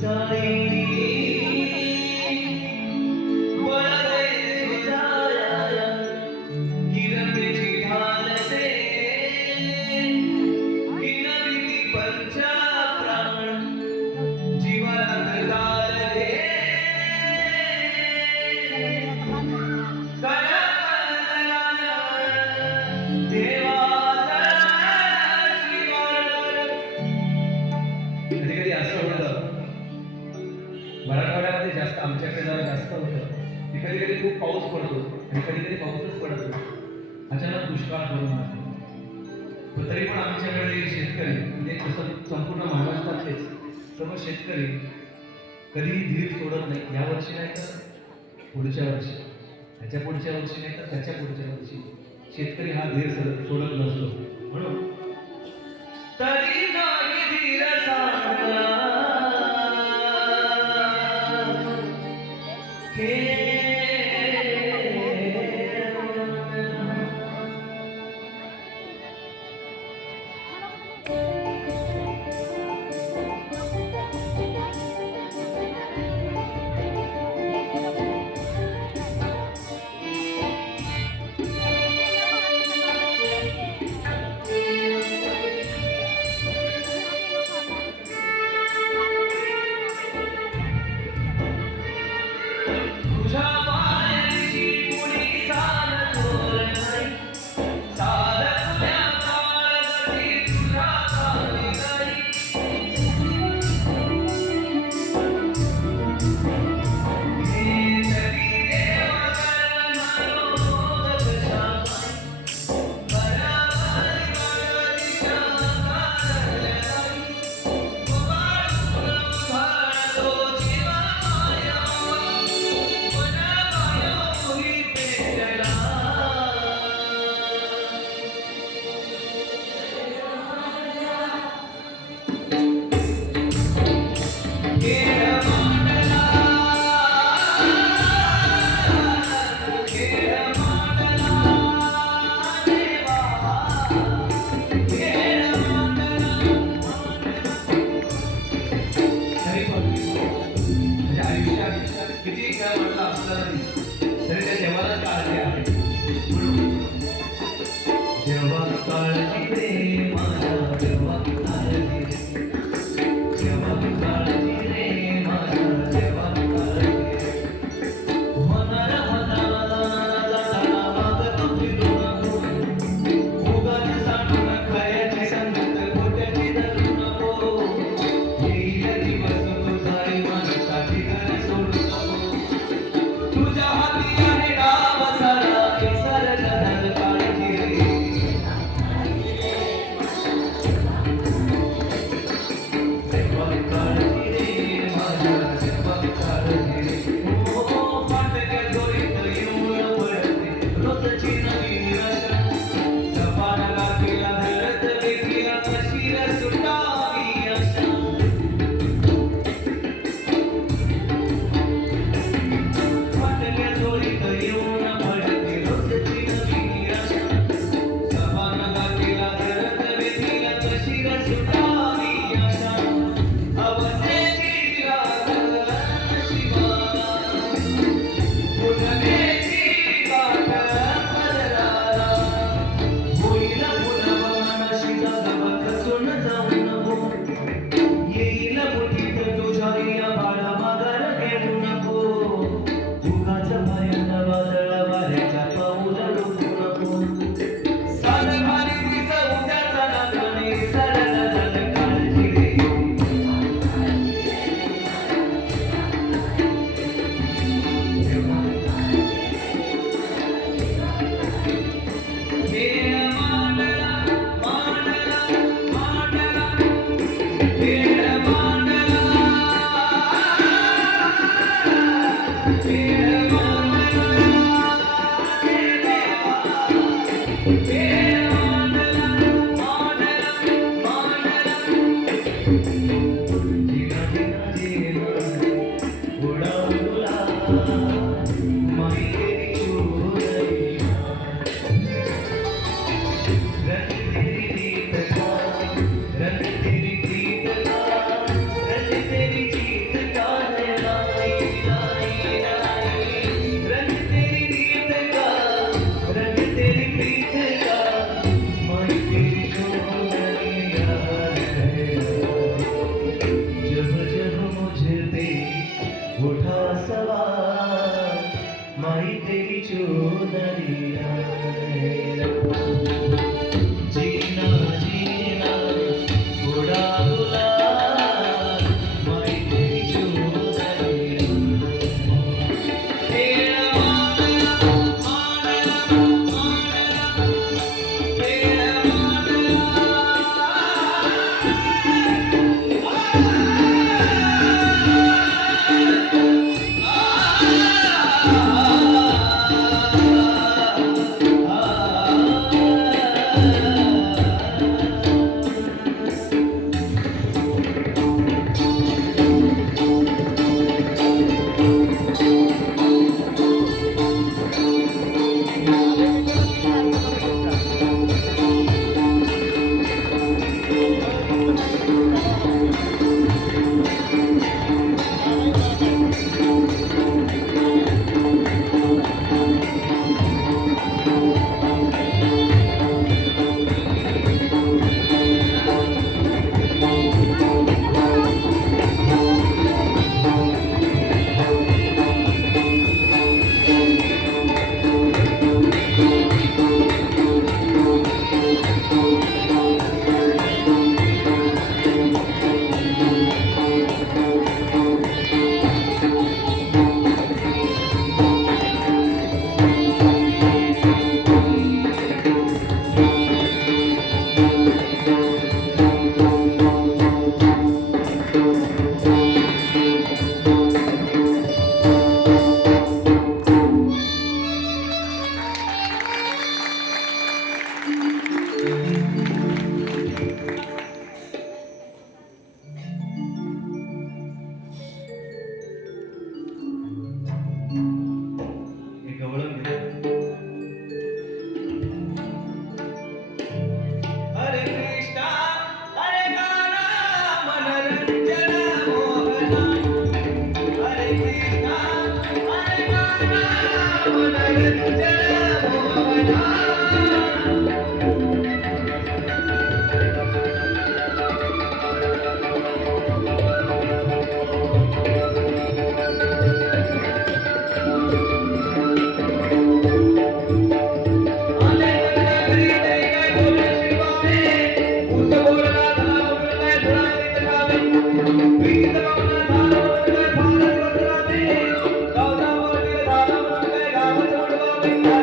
这里。मराठवाड्यामध्ये जास्त आमच्याकडे जरा जास्त होतं. की कधी कधी खूप पाऊस पडतो आणि कधी कधी पाऊसच पडत अचानक दुष्काळ पडून जातो. पण तरी पण आमच्याकडे शेतकरी म्हणजे तसं संपूर्ण महाराष्ट्रातलेच सर्व शेतकरी कधीही धीर सोडत नाही. या वर्षी नाही तर पुढच्या वर्षी. त्याच्या पुढच्या वर्षी नाही तर त्याच्या पुढच्या वर्षी. शेतकरी हा धीर सोडत सोडत नसतो. म्हणून तरी नाही धीर 감사합니다. Hallelujah. Yeah. Hallelujah.